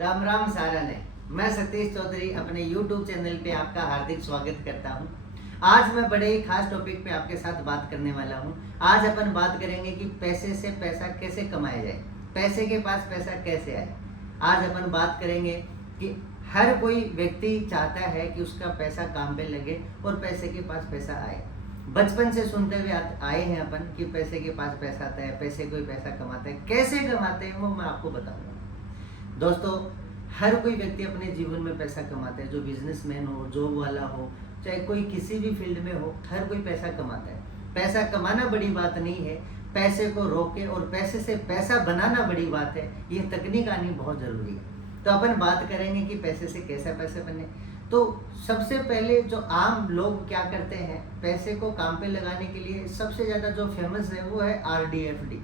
राम राम सारा ने। मैं सतीश चौधरी अपने YouTube चैनल पे आपका हार्दिक स्वागत करता हूँ। आज मैं बड़े ही खास टॉपिक पे आपके साथ बात करने वाला हूँ। आज अपन बात करेंगे कि पैसे से पैसा कैसे कमाया जाए, पैसे के पास पैसा कैसे आए। आज अपन बात करेंगे कि हर कोई व्यक्ति चाहता है कि उसका पैसा काम पे लगे और पैसे के पास पैसा आए। बचपन से सुनते हुए आए हैं अपन कि पैसे के पास पैसा आता है, पैसे कोई पैसा कमाता है। कैसे कमाते हैं वो मैं आपको बताऊंगा। दोस्तों, हर कोई व्यक्ति अपने जीवन में पैसा कमाता है, जो बिजनेसमैन हो, जॉब वाला हो, चाहे कोई किसी भी फील्ड में हो, हर कोई पैसा कमाता है। पैसा कमाना बड़ी बात नहीं है, पैसे को रोके और पैसे से पैसा बनाना बड़ी बात है। ये तकनीक आनी बहुत ज़रूरी है। तो अपन बात करेंगे कि पैसे से कैसे पैसे बने। तो सबसे पहले जो आम लोग क्या करते हैं, पैसे को काम पे लगाने के लिए सबसे ज़्यादा जो फेमस है वो है RD FD।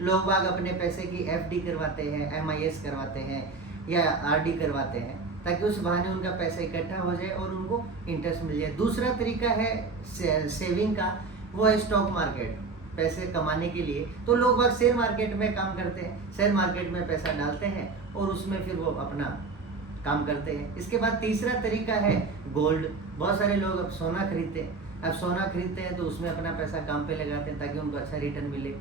लोग बाग अपने पैसे की FD करवाते हैं, MIS करवाते हैं या RD करवाते हैं, ताकि उस बहाने उनका पैसा इकट्ठा हो जाए और उनको इंटरेस्ट मिल जाए। दूसरा तरीका है सेविंग का, वो है स्टॉक मार्केट। पैसे कमाने के लिए तो लोग बाग शेयर मार्केट में काम करते हैं, शेयर मार्केट में पैसा डालते हैं और उसमें फिर वो अपना काम करते हैं। इसके बाद तीसरा तरीका है गोल्ड। बहुत सारे लोग अब सोना खरीदते हैं। अब सोना खरीदते हैं तो उसमें अपना पैसा काम पे लगाते हैं ताकि उनको अच्छा रिटर्न मिले।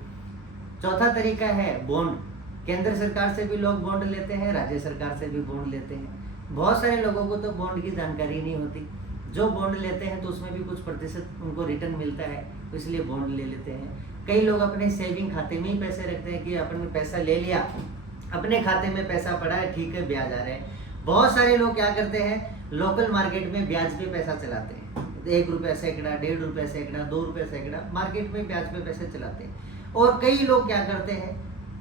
चौथा तरीका है बॉन्ड। केंद्र सरकार से भी लोग बॉन्ड लेते हैं, राज्य सरकार से भी बॉन्ड लेते हैं। बहुत सारे लोगों को तो बॉन्ड की जानकारी नहीं होती। जो बॉन्ड लेते हैं तो उसमें भी कुछ प्रतिशत उनको रिटर्न मिलता है, तो इसलिए बॉन्ड ले लेते हैं। कई लोग अपने सेविंग खाते में ही पैसे रखते हैं कि अपन ने पैसा ले लिया, अपने खाते में पैसा पड़ा है, ठीक है, ब्याज आ रहे हैं। बहुत सारे लोग क्या करते हैं, लोकल मार्केट में ब्याज पे पैसा चलाते हैं। 1 रुपया सैकड़ा, 1.5 रुपया सैकड़ा, 2 रुपये सैकड़ा, मार्केट में ब्याज पे पैसे चलाते हैं। और कई लोग क्या करते हैं,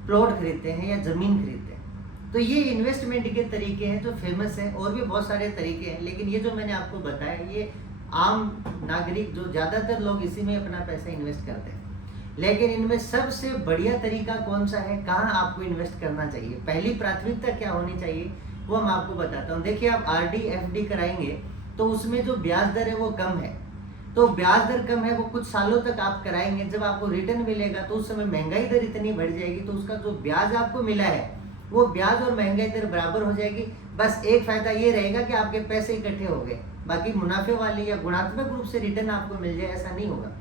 प्लॉट खरीदते हैं या ज़मीन खरीदते हैं। तो ये इन्वेस्टमेंट के तरीके हैं जो फेमस हैं, और भी बहुत सारे तरीके हैं, लेकिन ये जो मैंने आपको बताया ये आम नागरिक, जो ज़्यादातर लोग इसी में अपना पैसा इन्वेस्ट करते हैं। लेकिन इनमें सबसे बढ़िया तरीका कौन सा है, कहाँ आपको इन्वेस्ट करना चाहिए, पहली प्राथमिकता क्या होनी चाहिए, वो हम आपको बताता हूँ। देखिए, आप RD FD कराएंगे तो उसमें जो ब्याज दर है वो कम है। तो ब्याज दर कम है, वो कुछ सालों तक आप कराएंगे, जब आपको रिटर्न मिलेगा तो उस समय महंगाई दर इतनी बढ़ जाएगी तो उसका जो ब्याज आपको मिला है वो ब्याज और महंगाई दर बराबर हो जाएगी। बस एक फायदा ये रहेगा कि आपके पैसे इकट्ठे हो गए, बाकी मुनाफे वाली या गुणात्मक रूप से रिटर्न आपको मिल जाए, ऐसा नहीं होगा।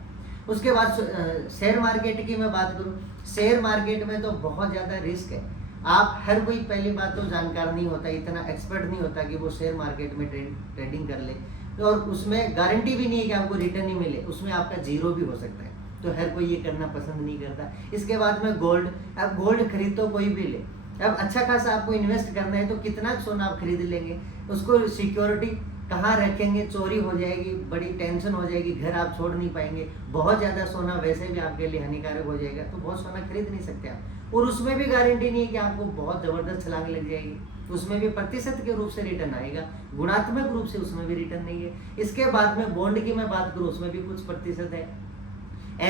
उसके बाद शेयर मार्केट की मैं बात करूं, शेयर मार्केट में तो बहुत ज़्यादा रिस्क है। आप हर कोई, पहली बात तो जानकार नहीं होता, इतना एक्सपर्ट नहीं होता कि वो शेयर मार्केट में ट्रेडिंग कर ले, और उसमें गारंटी भी नहीं है कि आपको रिटर्न ही मिले, उसमें आपका जीरो भी हो सकता है। तो हर कोई ये करना पसंद नहीं करता। इसके बाद में गोल्ड। अब गोल्ड खरीद तो कोई भी ले, अब अच्छा खासा आपको इन्वेस्ट करना है तो कितना सोना आप खरीद लेंगे, उसको सिक्योरिटी कहाँ रखेंगे, चोरी हो जाएगी, बड़ी टेंशन हो जाएगी, घर आप छोड़ नहीं पाएंगे। बहुत ज़्यादा सोना वैसे भी आपके लिए हानिकारक हो जाएगा, तो बहुत सोना खरीद नहीं सकते आप। और उसमें भी गारंटी नहीं है कि आपको बहुत ज़बरदस्त छलांग लग जाएगी, उसमें भी प्रतिशत के रूप से रिटर्न आएगा, गुणात्मक रूप से उसमें भी रिटर्न नहीं है। इसके बाद में बॉन्ड की मैं बात करूँ, उसमें भी कुछ प्रतिशत है,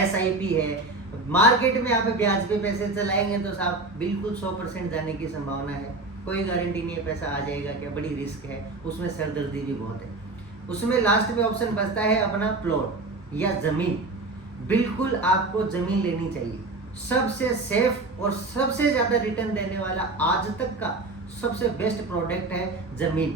SIP है। मार्केट में आप ब्याज पे पैसे चलाएंगे तो साहब बिल्कुल 100% जाने की संभावना है, कोई गारंटी नहीं है पैसा आ जाएगा क्या, बड़ी रिस्क है, उसमें सरदर्दी भी बहुत है। उसमें लास्ट में ऑप्शन बचता है अपना प्लॉट या ज़मीन। बिल्कुल आपको ज़मीन लेनी चाहिए। सबसे सेफ और सबसे ज़्यादा रिटर्न देने वाला आज तक का सबसे बेस्ट प्रोडक्ट है ज़मीन।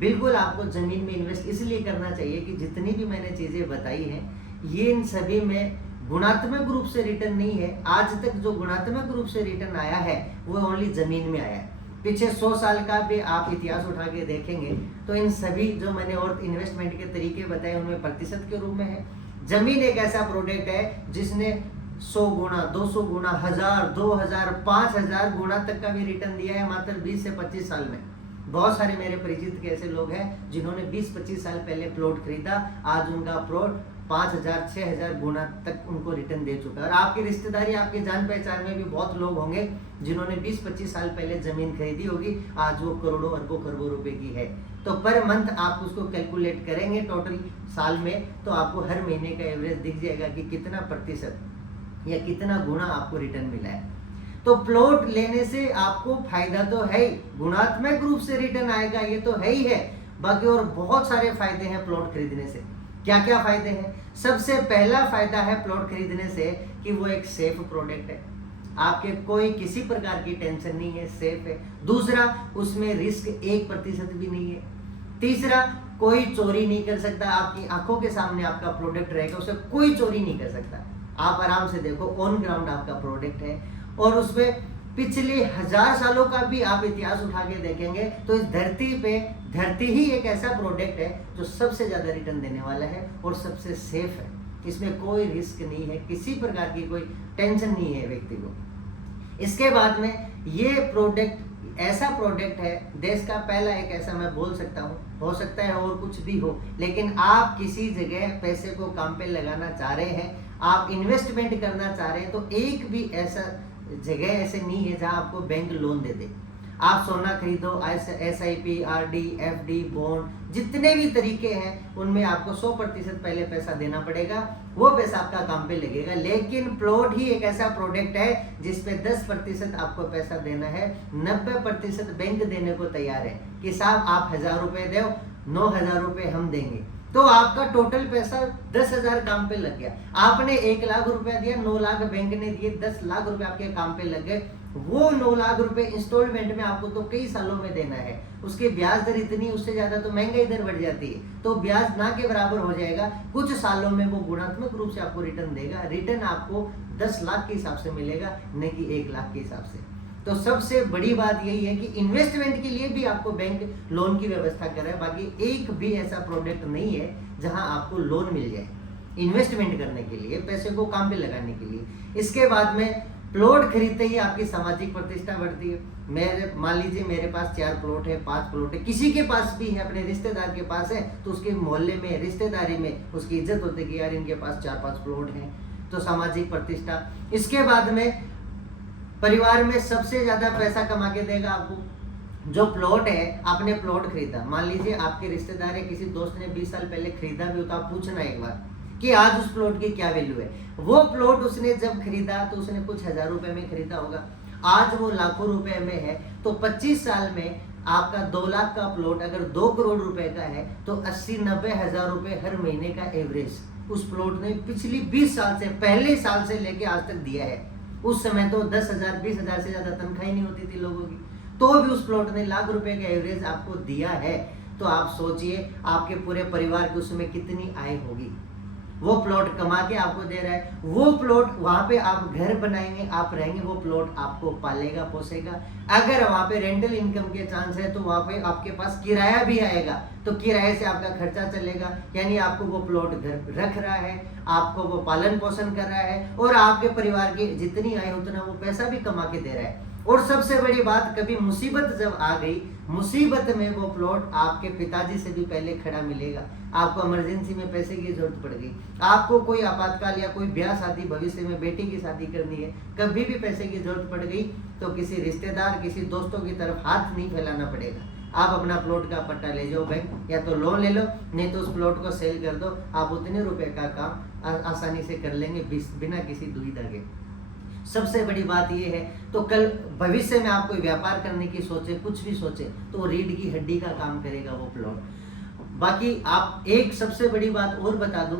बिल्कुल आपको ज़मीन में इन्वेस्ट इसलिए करना चाहिए कि जितनी भी मैंने चीज़ें बताई हैं, ये इन सभी में गुणात्मक रूप से रिटर्न नहीं है। आज तक जो गुणात्मक रूप से रिटर्न आया है वो ओनली ज़मीन में आया है। पीछे 100 साल का भी आप इतिहास उठा के देखेंगे तो इन सभी जो मैंने और इन्वेस्टमेंट के तरीके बताए उनमें प्रतिशत के रूप में है। ज़मीन एक ऐसा प्रोडक्ट है जिसने 100 गुना, 200 गुना, 1000, 2000, 5000 गुना तक का भी रिटर्न दिया है मात्र 20 से 25 साल में। बहुत सारे मेरे परिचित के ऐसे लोग हैं जिन्होंने 20-25 साल पहले प्लॉट खरीदा, आज उनका प्लॉट 5000, 6000 गुना तक उनको रिटर्न दे चुका है। और आपकी रिश्तेदारी, आपकी जान पहचान में भी बहुत लोग होंगे जिन्होंने 20-25 साल पहले ज़मीन खरीदी होगी, आज वो करोड़ों अरबों खरबों रुपए की है। तो पर मंथ आप उसको कैलकुलेट करेंगे टोटल साल में, तो आपको हर महीने का एवरेज दिख जाएगा कि कितना प्रतिशत या कितना गुना आपको रिटर्न मिला है। तो प्लॉट लेने से आपको फायदा तो है ही, गुणात्मक रूप से रिटर्न आएगा, ये तो है ही है। बाकी और बहुत सारे फायदे हैं प्लॉट खरीदने से। क्या क्या फायदे हैं? सबसे पहला फायदा है प्लॉट खरीदने से कि वो एक सेफ प्रोडक्ट है। आपके कोई किसी प्रकार की टेंशन नहीं है, सेफ है। दूसरा, उसमें रिस्क 1% भी नहीं है। तीसरा, कोई चोरी नहीं कर सकता, आपकी आंखों के सामने आपका प्रोडक्ट रहेगा, उसे कोई चोरी नहीं कर सकता। आप आराम से देखो, ऑन ग्राउंड आपका प्रोडक्ट है और उसमें पिछले 1000 सालों का भी आप इतिहास उठा के देखेंगे तो इस धरती ही एक ऐसा प्रोडक्ट है जो सबसे ज्यादा रिटर्न देने वाला है और सबसे सेफ है। इसमें कोई रिस्क नहीं है, किसी प्रकार की कोई टेंशन नहीं है व्यक्ति को। इसके बाद में ये प्रोडक्ट ऐसा प्रोडक्ट है, देश का पहला एक ऐसा मैं बोल सकता हूँ, हो सकता है और कुछ भी हो, लेकिन आप किसी जगह पैसे को काम पे लगाना चाह रहे हैं, आप इन्वेस्टमेंट करना चाह रहे हैं, तो एक भी ऐसा जगह ऐसे नहीं है जहां आपको बैंक लोन दे दे। आप सोना खरीदो, SIP, RD, FD, बॉन्ड, जितने भी तरीके हैं उनमें आपको 100% पहले पैसा देना पड़ेगा, वो पैसा आपका काम पे लगेगा। लेकिन प्लॉट ही एक ऐसा प्रोडक्ट है जिसपे 10% आपको पैसा देना है, 90% बैंक देने को तैयार है कि साहब आप 1000 रुपए दो, 9000 रुपए हम देंगे। तो आपका टोटल पैसा 10,000 काम पे लग गया। आपने 1 लाख रुपया दिया, 9 लाख बैंक ने दिए, 10 लाख रुपए आपके काम पे लग गए। वो 9 लाख रुपए इंस्टॉलमेंट में आपको तो कई सालों में देना है, उसकी ब्याज दर इतनी, उससे ज्यादा तो महंगाई दर बढ़ जाती है, तो ब्याज ना के बराबर हो जाएगा। कुछ सालों में वो गुणात्मक रूप से आपको रिटर्न देगा। रिटर्न आपको 10 लाख के हिसाब से मिलेगा, न कि 1 लाख के हिसाब से। तो सबसे बड़ी बात यही है कि इन्वेस्टमेंट के लिए भी आपको बैंक लोन की व्यवस्था कर रहा है। बाकी एक भी ऐसा प्रोडक्ट नहीं है जहां आपको लोन मिल जाए इन्वेस्टमेंट करने के लिए, पैसे को काम पे लगाने के लिए। इसके बाद में प्लॉट खरीदते ही आपकी सामाजिक प्रतिष्ठा बढ़ती है। मेरे मान लीजिए मेरे पास 4 प्लॉट है, 5 प्लॉट है, किसी के पास भी है, अपने रिश्तेदार के पास है, तो उसके मोहल्ले में, रिश्तेदारी में उसकी इज्जत होती है कि यार इनके पास 4-5 प्लॉट हैं, तो सामाजिक प्रतिष्ठा। इसके बाद में परिवार में सबसे ज्यादा पैसा कमा के देगा आपको जो प्लॉट है। आपने प्लॉट खरीदा, मान लीजिए आपके रिश्तेदार है, किसी दोस्त ने 20 साल पहले खरीदा भी हो, तो आप पूछना एक बार कि आज उस प्लॉट की क्या वैल्यू है। वो प्लॉट उसने जब खरीदा तो उसने कुछ 1000 रुपए में खरीदा होगा, आज वो लाखों रुपए में है। तो 25 साल में आपका 2 लाख का प्लॉट अगर 2 करोड़ रुपए का है तो 80-90 हजार रुपए हर महीने का एवरेज उस प्लॉट ने पिछली 20 साल से, पहले साल से लेके आज तक दिया है। उस समय तो 10,000 20,000 से ज्यादा तनख्वाह ही नहीं होती थी लोगों की, तो भी उस प्लॉट ने लाख रुपए का एवरेज आपको दिया है। तो आप सोचिए आपके पूरे परिवार की उसमें कितनी आय होगी। वो प्लॉट कमा के आपको दे रहा है, वो प्लॉट वहां पे आप घर बनाएंगे, आप रहेंगे, वो प्लॉट आपको पालेगा पोसेगा। अगर वहां पे रेंटल इनकम के चांस है तो वहां पे आपके पास किराया भी आएगा, तो किराए से आपका खर्चा चलेगा, यानी आपको वो प्लॉट घर रख रहा है, आपको वो पालन पोषण कर रहा है और आपके परिवार की जितनी आय उतना वो पैसा भी कमा के दे रहा है। और सबसे बड़ी बात, कभी मुसीबत जब आ गई, मुसीबत में वो प्लॉट आपके पिताजी से भी पहले खड़ा मिलेगा। आपको इमरजेंसी में पैसे की जरूरत पड़ गई, आपको कोई आपातकाल या कोई ब्याह शादी, भविष्य में बेटी की शादी करनी है, कभी भी पैसे की जरूरत पड़ गई तो किसी रिश्तेदार, किसी दोस्तों की तरफ हाथ नहीं फैलाना पड़ेगा। आप अपना प्लॉट का पट्टा ले जाओ बैंक, या तो लोन ले लो, नहीं तो उस प्लॉट को सेल कर दो। आप उतने रुपए का काम आसानी से कर लेंगे बिना किसी दुविधा के। सबसे बड़ी बात यह है, तो कल भविष्य में आप कोई व्यापार करने की सोचे, कुछ भी सोचे, तो रीढ़ की हड्डी का काम करेगा वो प्लॉट। बाकी आप एक सबसे बड़ी बात और बता दूं,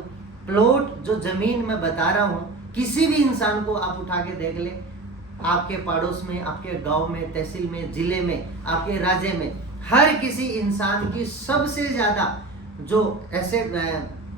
प्लॉट जो जमीन मैं बता रहा हूं, किसी भी इंसान को आप उठा के देख ले, आपके पड़ोस में, आपके गांव में, तहसील में, जिले में, आपके राज्य में, हर किसी इंसान की सबसे ज्यादा जो ऐसे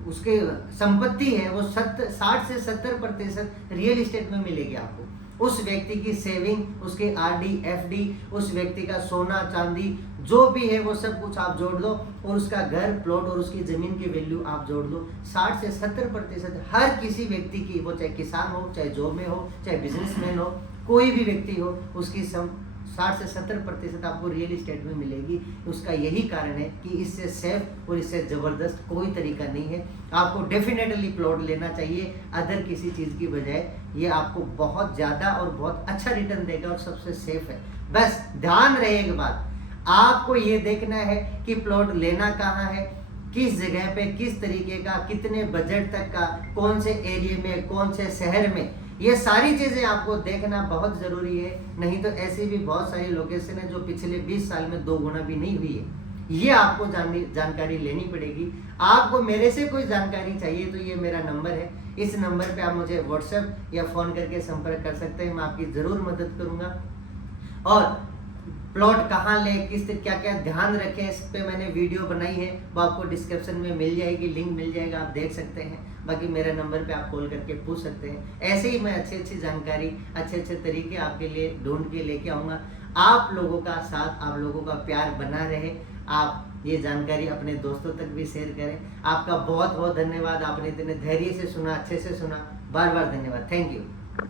उसके संपत्ति है वो 60 से 70% रियल एस्टेट में मिलेगी आपको। उस व्यक्ति की सेविंग, उसके RD, FD, उस व्यक्ति का सोना चांदी जो भी है वो सब कुछ आप जोड़ दो और उसका घर, प्लॉट और उसकी जमीन की वैल्यू आप जोड़ दो, 60 से 70% हर किसी व्यक्ति की, वो चाहे किसान हो, चाहे जॉब में हो, चाहे बिजनेसमैन हो, कोई भी व्यक्ति हो, उसकी 60 से 70% आपको रियल एस्टेट में मिलेगी। उसका यही कारण है कि इससे सेफ और इससे ज़बरदस्त कोई तरीका नहीं है। आपको डेफिनेटली प्लॉट लेना चाहिए अदर किसी चीज़ की बजाय। ये आपको बहुत ज़्यादा और बहुत अच्छा रिटर्न देगा और सबसे सेफ है। बस ध्यान रहे एक बात, आपको ये देखना है कि प्लॉट लेना कहाँ है, किस जगह पे, किस तरीके का, कितने बजट तक का, कौन से एरिया में, कौन से शहर में, ये सारी चीजें आपको देखना बहुत जरूरी है। नहीं तो ऐसी भी बहुत सारी लोकेशन है जो पिछले 20 साल में 2 गुना भी नहीं हुई है। ये आपको जानकारी लेनी पड़ेगी। आपको मेरे से कोई जानकारी चाहिए तो ये मेरा नंबर है, इस नंबर पे आप मुझे व्हाट्सएप या फ़ोन करके संपर्क कर सकते हैं, मैं आपकी ज़रूर मदद करूँगा। और प्लॉट कहाँ लें, किस क्या क्या ध्यान रखें, इस पे मैंने वीडियो बनाई है, वो आपको डिस्क्रिप्शन में मिल जाएगी, लिंक मिल जाएगा, आप देख सकते हैं। बाकी मेरे नंबर पे आप कॉल करके पूछ सकते हैं। ऐसे ही मैं अच्छी अच्छी जानकारी, अच्छे अच्छे तरीके आपके लिए ढूंढ के लेके आऊँगा। आप लोगों का साथ, आप लोगों का प्यार बना रहे। आप ये जानकारी अपने दोस्तों तक भी शेयर करें। आपका बहुत बहुत धन्यवाद, आपने इतने धैर्य से सुना, अच्छे से सुना, बार बार धन्यवाद, थैंक यू।